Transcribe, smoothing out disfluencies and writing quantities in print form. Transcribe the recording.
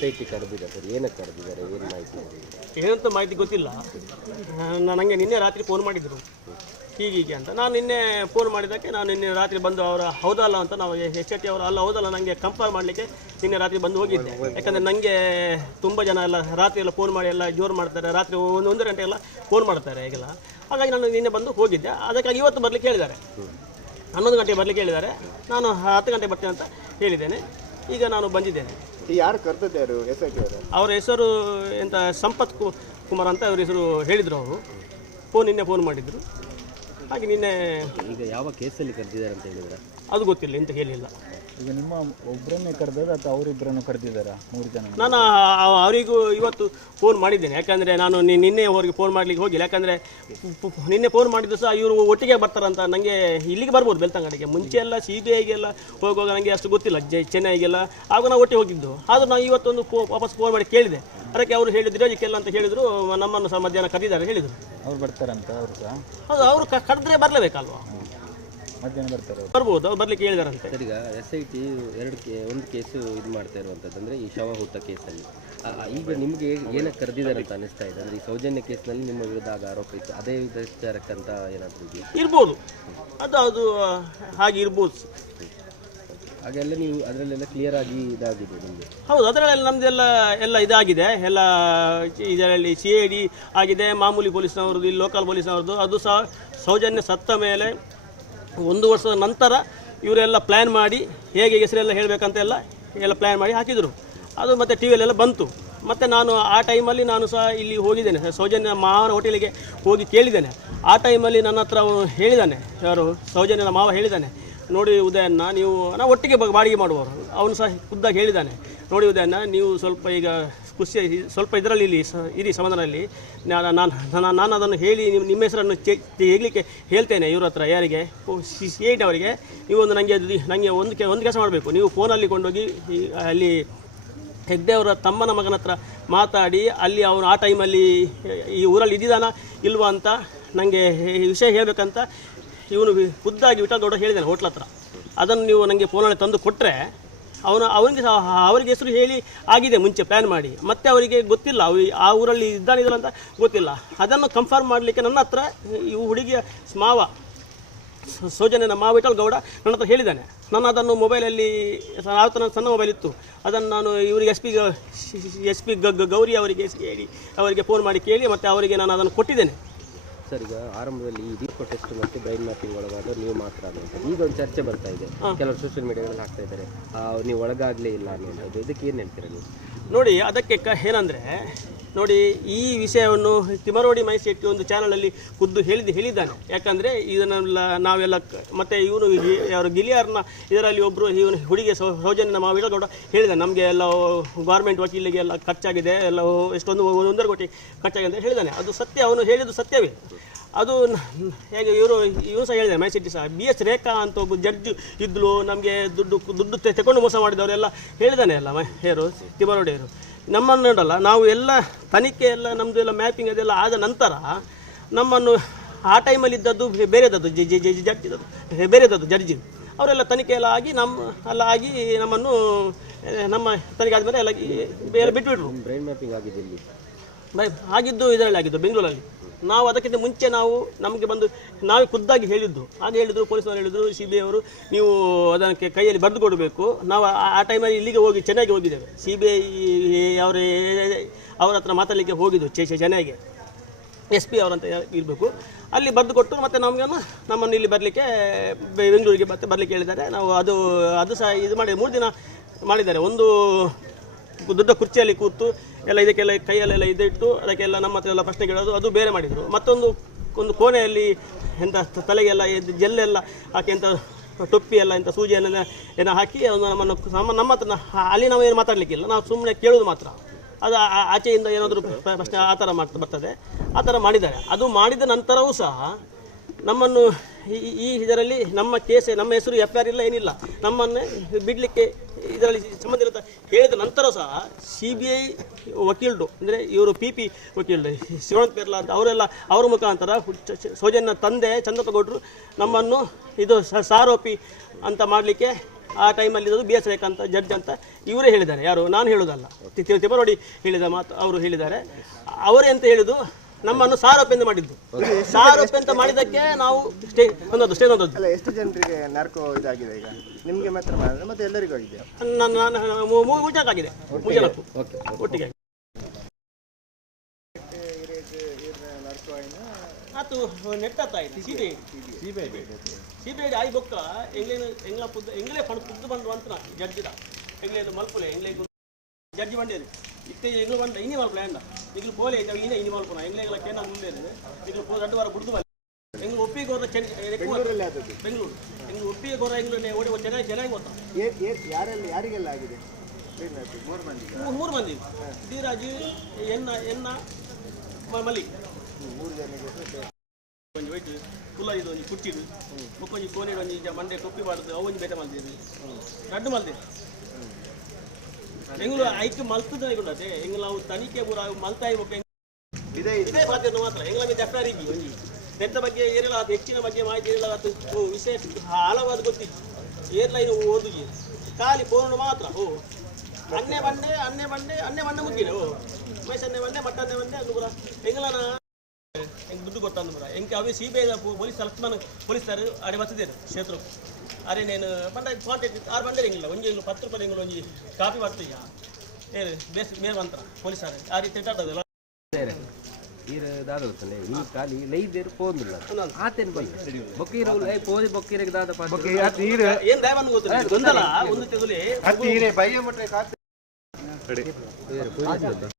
SIT ಕರೆದಿದ್ದಾರೆ sir, ಏನಕ್ಕೆ ಕರೆದಿದ್ದಾರೆ, ಏನು ಮಾಹಿತಿ? ಏನಂತ ಮಾಹಿತಿ ಗೊತ್ತಿಲ್ಲ. ನನಗೆ ನಿನ್ನೆ ರಾತ್ರಿ ಫೋನ್ ಮಾಡಿದರು ಹೀಗೀಗೆ ಅಂತ. ನಾನು ನಿನ್ನೆ ಫೋನ್ ಮಾಡಿದ್ದಕ್ಕೆ ನಾನು ನಿನ್ನೆ ರಾತ್ರಿ ಬಂದು ಅವರ ಹೌದಲ್ಲ ಅಂತ ನಾವು SIT ಅವರು ಅಲ್ಲ ಹೌದಲ್ಲ ನನಗೆ ಕನ್ಫರ್ಮ್ ಮಾಡಲಿಕ್ಕೆ ನಿನ್ನೆ ರಾತ್ರಿ ಬಂದು ಹೋಗಿದ್ದೆ. ಯಾಕಂದರೆ ನನಗೆ ತುಂಬ ಜನ ಎಲ್ಲ ರಾತ್ರಿ ಎಲ್ಲ ಫೋನ್ ಮಾಡಿ ಎಲ್ಲ ಜೋರು ಮಾಡ್ತಾರೆ, ರಾತ್ರಿ ಒಂದು ಗಂಟೆ ಎಲ್ಲ ಫೋನ್ ಮಾಡ್ತಾರೆ ಈಗೆಲ್ಲ. ಹಾಗಾಗಿ ನಾನು ನಿನ್ನೆ ಬಂದು ಹೋಗಿದ್ದೆ. ಅದಕ್ಕಾಗಿ ಇವತ್ತು ಬರಲಿಕ್ಕೆ ಹೇಳಿದ್ದಾರೆ, 11 ಗಂಟೆಗೆ ಬರಲಿಕ್ಕೆ ಹೇಳಿದ್ದಾರೆ. ನಾನು 10 ಗಂಟೆ ಬರ್ತೇನೆ ಅಂತ ಹೇಳಿದ್ದೇನೆ. ಈಗ ನಾನು ಬಂದಿದ್ದೇನೆ. ಯಾರು ಕರೆದಿದ್ದಾರೆ SIT ಅವರು? ಅವರ ಹೆಸರು ಎಂತ ಸಂಪತ್ ಕುಮಾರ್ ಅಂತ ಅವ್ರ ಹೆಸರು ಹೇಳಿದರು. ಅವರು ನಿನ್ನೆ ಫೋನ್ ಮಾಡಿದರು. ಹಾಗೆ ನಿನ್ನೆ ಈಗ ಯಾವ ಕೇಸಲ್ಲಿ ಕರೆದಿದ್ದಾರೆ ಅಂತ ಹೇಳಿದ್ರೆ ಅದು ಗೊತ್ತಿಲ್ಲ, ಎಂತ ಹೇಳಿಲ್ಲ. ಈಗ ನಿಮ್ಮ ಒಬ್ಬರನ್ನೇ ಕರೆದದ ಅಥವಾ ಅವರಿಬ್ಬರನ್ನು ಕರೆದಿದ್ದಾರಾ? 3 ಜನ. ನಾನು ಅವರಿಗೂ ಇವತ್ತು ಫೋನ್ ಮಾಡಿದ್ದೇನೆ. ಯಾಕಂದರೆ ನಾನು ನಿನ್ನೆ ಅವರಿಗೆ ಫೋನ್ ಮಾಡಲಿಕ್ಕೆ ಹೋಗಿಲ್ಲ. ಯಾಕಂದರೆ ನಿನ್ನೆ ಫೋನ್ ಮಾಡಿದ್ದು ಸಹ ಇವರು ಒಟ್ಟಿಗೆ ಬರ್ತಾರಂತ. ನನಗೆ ಇಲ್ಲಿಗೆ ಬರ್ಬೋದು ಬೆಳ್ತಂಗಡಿಗೆ. ಮುಂಚೆ ಎಲ್ಲ CBIಗೆಲ್ಲ ಹೋಗುವಾಗ ನನಗೆ ಅಷ್ಟು ಗೊತ್ತಿಲ್ಲ, ಚೆನ್ನೈಗೆಲ್ಲ ಆಗ ನಾವು ಒಟ್ಟಿಗೆ ಹೋಗಿದ್ದು. ಆದರೂ ನಾನು ಇವತ್ತೊಂದು ವಾಪಸ್ ಫೋನ್ ಮಾಡಿ ಕೇಳಿದೆ. ಅದಕ್ಕೆ ಅವರು ಹೇಳಿದ್ರು ಅದಕ್ಕೆಲ್ಲ ಅಂತ ಹೇಳಿದರು. ನಮ್ಮನ್ನು ಸಹ ಮಧ್ಯಾಹ್ನ ಕರೆದಿದ್ದಾರೆ ಹೇಳಿದರು. ಅವ್ರು ಬರ್ತಾರಂತ? ಅವರು ಸಹ ಹೌದು, ಅವರು ಕರೆದ್ರೆ ಬರಲೇಬೇಕಲ್ವಾ? ಮಧ್ಯಾಹ್ನ ಬರ್ತಾರೆ, ಬರ್ಬೋದು, ಅವ್ರು ಬರಲಿಕ್ಕೆ ಹೇಳಿದಾರಂತೆ. ಸರ್, ಈಗ SIT ಒಂದು ಕೇಸು ಇದು ಮಾಡ್ತಾ ಇರುವಂಥದ್ದು ಅಂದರೆ ಈ ಶವ ಹುತ್ತ ಕೇಸಲ್ಲಿ. ಈಗ ನಿಮಗೆ ಏನಕ್ಕೆ ಕರೆದಿದ್ದಾರೆ ಅಂತ ಅನಿಸ್ತಾ ಇದೆ? ಅಂದರೆ ಈ ಸೌಜನ್ಯ ಕೇಸ್ನಲ್ಲಿ ನಿಮ್ಮ ವಿರುದ್ಧ ಆಗ ಆರೋಪ ಇತ್ತು, ಅದೇ ವಿಚಾರಕ್ಕಂತ ಏನಾದರೂ ಇರ್ಬೋದು, ಅದು ಹಾಗೆ ಇರ್ಬೋದು. ಹಾಗೆಲ್ಲ ನೀವು ಅದರಲ್ಲೆಲ್ಲ ಕ್ಲಿಯರ್ ಆಗಿ ಇದಾಗಿದೆ ನಿಮಗೆ? ಹೌದು, ಅದರಲ್ಲಿ ನಮ್ಮದೆಲ್ಲ ಇದಾಗಿದೆ. ಎಲ್ಲ ಇದರಲ್ಲಿ CID ಆಗಿದೆ, ಮಾಮೂಲಿ ಪೊಲೀಸ್ನವ್ರದ್ದು, ಇಲ್ಲಿ ಲೋಕಲ್ ಪೊಲೀಸ್ನವ್ರದ್ದು. ಅದು ಸಹ ಸೌಜನ್ಯ ಸತ್ತ ಮೇಲೆ 1 ವರ್ಷದ ನಂತರ ಇವರೆಲ್ಲ ಪ್ಲ್ಯಾನ್ ಮಾಡಿ ಹೇಗೆ ಹೆಸರೆಲ್ಲ ಹೇಳಬೇಕಂತೆಲ್ಲ ಪ್ಲ್ಯಾನ್ ಮಾಡಿ ಹಾಕಿದರು. ಅದು ಮತ್ತು TVಯಲ್ಲೆಲ್ಲ ಬಂತು. ಮತ್ತು ನಾನು ಆ ಟೈಮಲ್ಲಿ ನಾನು ಸಹ ಇಲ್ಲಿ ಹೋಗಿದ್ದೇನೆ, ಸೌಜನ್ಯ ಮಾವನ ಹೋಟೆಲಿಗೆ ಹೋಗಿ ಕೇಳಿದ್ದೇನೆ. ಆ ಟೈಮಲ್ಲಿ ನನ್ನ ಹತ್ರ ಅವನು ಹೇಳಿದ್ದಾನೆ, ಯಾರು ಸೌಜನ್ಯನ ಮಾವ ಹೇಳಿದ್ದಾನೆ, ನೋಡಿ ಉದಯನ್ನ ನೀವು ನಾವು ಒಟ್ಟಿಗೆ ಬಾಡಿಗೆ ಮಾಡುವವರು. ಅವನು ಸಹ ಖುದ್ದಾಗಿ ಹೇಳಿದ್ದಾನೆ, ನೋಡಿ ಉದಯನ್ನ ನೀವು ಸ್ವಲ್ಪ ಈಗ ಸ್ವಲ್ಪ ಇದರಲ್ಲಿ ಇರಿ ಸಮಾಧಾನದಲ್ಲಿ. ನಾನು ಅದನ್ನು ಹೇಳಿ ನಿಮ್ಮ ಹೆಸರನ್ನು ಹೇಳಲಿಕ್ಕೆ ಹೇಳ್ತೇನೆ ಇವ್ರ ಹತ್ರ. ಯಾರಿಗೆ? CID ಅವರಿಗೆ. ನೀವು ನನಗೆ ಒಂದು ಕೆಲಸ ಮಾಡಬೇಕು. ನೀವು ಫೋನಲ್ಲಿ ಕೊಂಡೋಗಿ ಅಲ್ಲಿ ಹೆಗ್ಡೆ ಅವರ ತಮ್ಮನ ಮಗನ ಹತ್ರ ಮಾತಾಡಿ ಅಲ್ಲಿ ಅವನು ಆ ಟೈಮಲ್ಲಿ ಈ ಊರಲ್ಲಿ ಇದ್ದಿದ್ದಾನ ಇಲ್ವಾ ಅಂತ ನನಗೆ ವಿಷಯ ಹೇಳಬೇಕಂತ ಇವನು ಖುದ್ದಾಗಿ ವಿಠಲಗೌಡ ಹೇಳಿದ್ದಾನೆ ಹೋಟ್ಲ ಹತ್ರ. ಅದನ್ನು ನೀವು ನನಗೆ ಫೋನಲ್ಲಿ ತಂದು ಕೊಟ್ಟರೆ ಅವರಿಗೆ ಹೆಸರು ಹೇಳಿ ಆಗಿದೆ ಮುಂಚೆ ಪ್ಲ್ಯಾನ್ ಮಾಡಿ. ಮತ್ತೆ ಅವರಿಗೆ ಗೊತ್ತಿಲ್ಲ ಆ ಊರಲ್ಲಿ ಇದ್ದಾನಿದ್ರು ಅಂತ ಗೊತ್ತಿಲ್ಲ. ಅದನ್ನು ಕನ್ಫರ್ಮ್ ಮಾಡಲಿಕ್ಕೆ ನನ್ನ ಹತ್ರ ಈ ಹುಡುಗಿಯ ಮಾವ ಸೌಜನ್ಯನ ಮಾವ ವಿಠಲಗೌಡ ನನ್ನ ಹತ್ರ ಹೇಳಿದ್ದಾನೆ. ನಾನು ಅದನ್ನು ಮೊಬೈಲಲ್ಲಿ ಸಣ್ಣ ಮೊಬೈಲ್ ಇತ್ತು, ಅದನ್ನು ನಾನು ಇವರಿಗೆ SP ಗೌರಿ ಅವರಿಗೆ ಫೋನ್ ಮಾಡಿ ಕೇಳಿ ಮತ್ತು ಅವರಿಗೆ ನಾನು ಅದನ್ನು ಕೊಟ್ಟಿದ್ದೇನೆ. ಸರ್, ಈಗ ಆರಂಭದಲ್ಲಿ ಈ ಡಿಸ್ಕೋ ಟೆಸ್ಟ್ ಮತ್ತು ಬ್ರೈನ್ ಮ್ಯಾಪಿಂಗ್ ಒಳಗಾದ್ರೆ ನೀವು ಮಾತ್ರ ಅನ್ನೋದು ಈಗ ಒಂದು ಚರ್ಚೆ ಬರ್ತಾ ಇದೆ, ಕೆಲವರು ಸೋಷಿಯಲ್ ಮೀಡಿಯಾಗಳಲ್ಲಿ ಹಾಕ್ತಾ ಇದ್ದಾರೆ ನೀವು ಒಳಗಾಗಲೇ ಇಲ್ಲ ಅನ್ನೋದು. ಇದಕ್ಕೆ ಏನು ಹೇಳ್ತೀರಾ ನೀವು? ನೋಡಿ, ಅದಕ್ಕೆ ಏನಂದರೆ ನೋಡಿ, ಈ ವಿಷಯವನ್ನು ತಿಮರೋಡಿ ಮೈಸೆಟ್ಟಿ ಒಂದು ಚಾನಲಲ್ಲಿ ಖುದ್ದು ಹೇಳಿದ್ದಾನೆ. ಯಾಕಂದರೆ ಇದನ್ನೆಲ್ಲ ನಾವೆಲ್ಲ ಮತ್ತು ಇವನು ಅವರು ಗಿಲಿಯಾರ್ನ ಇದರಲ್ಲಿ ಒಬ್ಬರು ಇವನು ಹುಡುಗಿ ಸೌಜನ್ಯನ ಮಾವ ವಿಠಲಗೌಡ ಹೇಳಿದ್ದಾನೆ, ನಮಗೆ ಎಲ್ಲ ಗೌರ್ಮೆಂಟ್ ವಕೀಲಿಗೆ ಎಲ್ಲ ಖರ್ಚಾಗಿದೆ, ಎಲ್ಲ ಎಷ್ಟೊಂದು 1.5 ಕೋಟಿ ಖರ್ಚಾಗಿದೆ ಅಂತ ಹೇಳಿದ್ದಾನೆ. ಅದು ಸತ್ಯ, ಅವನು ಹೇಳಿದ್ದು ಸತ್ಯವೇ. ಅದು ಹೇಗೆ ಇವನು ಸಹ ಹೇಳಿದ್ದಾರೆ, ಮೈಸೆಟ್ಟಿ ಸಹ. BS ರೇಖಾ ಅಂತ ಒಬ್ಬ ಜಡ್ಜ್ ಇದ್ಲು, ನಮಗೆ ದುಡ್ಡು ತಗೊಂಡು ಮೋಸ ಮಾಡಿದವರೆಲ್ಲ ಹೇಳಿದ್ದಾನೆ ಅಲ್ಲ ಹೇರು ತಿಮರೋಡಿಯವರು. ನಮ್ಮನ್ನು ನೋಡಲ್ಲ, ನಾವು ಎಲ್ಲ ತನಿಖೆ ಎಲ್ಲ ನಮ್ಮದು ಎಲ್ಲ ಮ್ಯಾಪಿಂಗ್ ಅದೆಲ್ಲ ಆದ ನಂತರ ನಮ್ಮನ್ನು ಆ ಟೈಮಲ್ಲಿ ಇದ್ದದ್ದು ಬೇರೆದದ್ದು ಬೇರೆದದ್ದು ಜಡ್ಜಿ ಅವರೆಲ್ಲ ತನಿಖೆ ಎಲ್ಲ ಆಗಿ ನಮ್ಮನ್ನು ನಮ್ಮ ತನಿಖೆ ಆದಮೇಲೆ ಎಲ್ಲ ಬಿಟ್ಟುಬಿಟ್ರು. ಬ್ರೈನ್ ಮ್ಯಾಪಿಂಗ್ ಆಗಿದೆ ಇಲ್ಲಿ ಆಗಿದ್ದು ಇದರಲ್ಲಿ ಆಗಿದ್ದು ಬೆಂಗಳೂರಲ್ಲಿ. ನಾವು ಅದಕ್ಕಿಂತ ಮುಂಚೆ ನಮಗೆ ಬಂದು ನಾವೇ ಖುದ್ದಾಗಿ ಹೇಳಿದ್ದು. ಹಾಗೆ ಹೇಳಿದರು, ಪೊಲೀಸವರು ಹೇಳಿದರು, CBI ಅವರು ನೀವು ಅದಕ್ಕೆ ಕೈಯಲ್ಲಿ ಬರೆದು ಕೊಡಬೇಕು. ನಾವು ಆ ಟೈಮಲ್ಲಿ ಇಲ್ಲಿಗೆ ಹೋಗಿ ಚೆನ್ನೈಗೆ ಹೋಗಿದ್ದೇವೆ. CBI ಅವರ ಹತ್ರ ಮಾತಾಡಲಿಕ್ಕೆ ಹೋಗಿದ್ದು ಚೆನ್ನೈಗೆ, SP ಅವರಂತ ಇರಬೇಕು. ಅಲ್ಲಿ ಬರೆದು ಕೊಟ್ಟು ಮತ್ತು ನಮ್ಮನ್ನು ಇಲ್ಲಿ ಬರಲಿಕ್ಕೆ ಬೆಂಗಳೂರಿಗೆ ಬರಲಿಕ್ಕೆ ಹೇಳಿದ್ದಾರೆ. ನಾವು ಅದು ಸಹ ಇದು ಮಾಡಿ 3 ದಿನ ಮಾಡಿದ್ದಾರೆ. ಒಂದು ದೊಡ್ಡ ಕುರ್ಚಿಯಲ್ಲಿ ಕೂತು ಎಲ್ಲ ಇದಕ್ಕೆಲ್ಲ ಕೈಯಲ್ಲೆಲ್ಲ ಇದಿಟ್ಟು ಅದಕ್ಕೆಲ್ಲ ನಮ್ಮ ಹತ್ರ ಎಲ್ಲ ಪ್ರಶ್ನೆ ಕೇಳೋದು, ಅದು ಬೇರೆ ಮಾಡಿದರು. ಒಂದು ಕೋಣೆಯಲ್ಲಿ ಎಂಥ ತಲೆಗೆಲ್ಲ ಜೆಲ್ಲೆಲ್ಲ ಹಾಕಿ ಎಂಥ ಟೊಪ್ಪಿ ಎಲ್ಲ ಇಂಥ ಸೂಜಿಯನ್ನೆಲ್ಲ ಹಾಕಿ ನಮ್ಮ ಹತ್ರ ಅಲ್ಲಿ ನಾವು ಏನು ಮಾತಾಡಲಿಕ್ಕಿಲ್ಲ, ನಾವು ಸುಮ್ಮನೆ ಕೇಳೋದು ಮಾತ್ರ. ಅದು ಆಚೆಯಿಂದ ಏನಾದರೂ ಪ್ರಶ್ನೆ ಆ ಥರ ಬರ್ತದೆ, ಆ ಥರ ಮಾಡಿದ್ದಾರೆ. ಅದು ಮಾಡಿದ ನಂತರವೂ ಸಹ ನಮ್ಮನ್ನು ಈ ಇದರಲ್ಲಿ ನಮ್ಮ ಹೆಸರು FIR ಇಲ್ಲ, ಏನಿಲ್ಲ. ನಮ್ಮನ್ನೇ ಬಿಡಲಿಕ್ಕೆ ಇದರಲ್ಲಿ ಸಂಬಂಧಿತ ಹೇಳಿದ ನಂತರ ಸಹ CBI ವಕೀಲರು ಅಂದರೆ ಇವರು PP ವಕೀಲರು ಶಿವಣ್ ಪೆರ್ಲಾ ಅಂತ ಅವರ ಮುಖಾಂತರ ಸೌಜನ್ಯ ತಂದೆ ಚಂದ್ರಗೌಡರು ನಮ್ಮನ್ನು ಇದು ಸಾರೋಪಿ ಅಂತ ಮಾಡಲಿಕ್ಕೆ ಆ ಟೈಮಲ್ಲಿ ಅದು ಬಿ ಎಸ್ ರೇಖಾ ಜಡ್ಜ್ ಅಂತ ಇವರೇ ಹೇಳಿದ್ದಾರೆ. ಯಾರು, ನಾನು ಹೇಳೋದಲ್ಲ, ತಿಮ್ಮರೋಡಿ ಹೇಳಿದ ಮಾತು ಅವರು ಹೇಳಿದ್ದಾರೆ. ಅವರೇ ಅಂತ ಹೇಳಿದ್ದು ನಮ್ಮನ್ನು ಸಾರೋಪೆಂದು ಮಾಡಿದ್ದು. ಸಾರೋಪೆಂತ ಮಾಡಿದ್ದಕ್ಕೆ ನಾವು ಸ್ಟೇ ಒಂದದ್ದು. ಅಲ್ಲ, ಎಷ್ಟು ಜನರಿಗೆ ನಾರ್ಕೋ ಇದಾಗಿದೆ ಈಗ? ನಿಮಗೆ ಮಾತ್ರ ಮಾಡಿದ್ರೆ ಮತ್ತೆ ಎಲ್ಲರಿಗೂ ಆಗಿದೆ? ಮುಜಾಕಾಗಿದೆ, ಮುಜಲಕ್ಕೂ ಒಟ್ಟಿಗೆ ಆತು ನೆಟ್ಟಾಯ್ತು. ಸಿಬಿಐ ಆಗಿ ಬೊಕ್ಕ ಎಂಗ್ಲೇ ಪಣ ಪುದ್ದು ಬಂದು ಅಂತ ಜಡ್ಜಿದ ಎಂಗ್ಲೇ ಮಲ್ಪುಲೆ ಎಂಗ್ಲೇ ಜಡ್ಜಿ ಬಂಡೇದು ಇತ್ತೆ ಎಂಗ್ಲು ಬಂದ ಇನಿ ಮಲ್ಪುಲೆ ಅಂದ ಈಗಲೂ ಪೋಲೆ ಇನ್ನ ಇನಿ ಮಲ್ಪುನ ಎಂಗ್ಲೇಗಳ ಕೇನ ಮುಂದೆ ಈಗಲೂ 2 ವಾರ ಬಿಡ್ದು ಬಂದ ಎಂಗ್ಲು ಒಪ್ಪಿಗೆ ಗೋರ ಬೆಂಗಳೂರು ಎಂಗ್ಲು ಒಪ್ಪಿಗೆ ಗೋರ ಎಂಗ್ಲು ಓಡಿ ಚೆನ್ನಾಗಿ ಗೊತ್ತಾ ಯಾರಿಗೆಲ್ಲ ಆಗಿದೆ? 3 ಮಂದಿ ಧೀರಾಜು ಎನ್ನ ಮಲ್ಲಿಕ್ 3 ಜನರಿಗೆ ಒಂಜಿ ವೈಟ್ ಕುಲ್ಲ ಇದು ಒಂಜಿ ಕುಟ್ಟಿಡು ಮುಕ್ಕೊಂಜಿ ಕೋನೆ ಒಂಜಿ ಮಂಡೆ ಟೊಪ್ಪಿ ಮಾಡುದು ಅವೊಂಜಿ ಬೇಟೆ ಮಲ್ದಿರು ರಡ್ಡು ಮಲ್ದಿರು ಎಂಗ್ಲು ಐಕ್ ಮಲ್ತದ ಐಗುಂಡತೆ ಎಂಗ್ಲು ಅವು ತನಿಖೆ ಪೂರ ಮಲ್ತಾಯಿ ಮುಖ ಇದೇ ಬಾಧ್ಯತೆ ಮಾತ್ರ ಎಂಗ್ಲ ಮೇಲೆ ಎಫ್ಐಆರ್ಗೆ ಒಂಜಿ ಡೆತ್ ಬಗ್ಗೆ ಏರೆಲ್ಲ ಹೆಚ್ಚಿನ ಬಗ್ಗೆ ಮಾಹಿತಿ ಏರೆಲ್ಲ ವಿಷಯ ಹಲವಾದ ಗೊತ್ತಿತ್ತು ಏರ್ಲೈನ್ ಓದುಜಿ ಖಾಲಿ ಫೋನ್ ಮಾತ್ರ ಅನ್ನೆ ಬಂಡೆ ಮುಗ್ಗಿನ ಮೈಸನ್ನೆ ಬಂಡೆ ಮಟ್ಟನ್ನೆ ಬಂಡೆ ಅದು ಪೂರ ಎಂಗ್ಲನ ಹೆಂಗೆ ದುಡ್ಡು ಕೊಟ್ಟಂದು ಬರ ಹೆಂಗೆ ಅವೇ ಸಿಬಿಐ ಪೊಲೀಸ್ ಲಕ್ಷ್ಮಣ ಪೊಲೀಸರು ಅಡೆ ಬರ್ತದೇನು ಕ್ಷೇತ್ರ ಅರೆ ನೇನು ಬಂಡ ಕಾಂಟ್ಯಾಕ್ಟ್ 6 ಬಂಡೆ ಹೆಂಗಿಲ್ಲ ಒಂಜಿ 10 ರೂಪಾಯಿ ಹೆಂಗಿಲ್ಲ ಒಂಜಿ ಕಾಪಿ ಬರ್ತೀಯ ಏನು ಬೇಸ್ ಮೇಲ್ ಮಂತ್ರ ಪೊಲೀಸರು ಆ ರೀತಿ ಇಟ್ಟಾಡೋದಿಲ್ಲ దాదవుతుంది ఈ ఖాళీ లై దేరు పోందుల ఆతెన్ బల్ బొక్కీర లై పోది బొక్కీర దాద పాస్ బొక్కీర తీర ಏನ್ ದಯವನ್ನು ಗೊತ್ತಿಲ್ಲ ಗೊಂದಲ ಒಂದು ತೆಗುಲಿ ಭಯ ಮಟ್ರೆ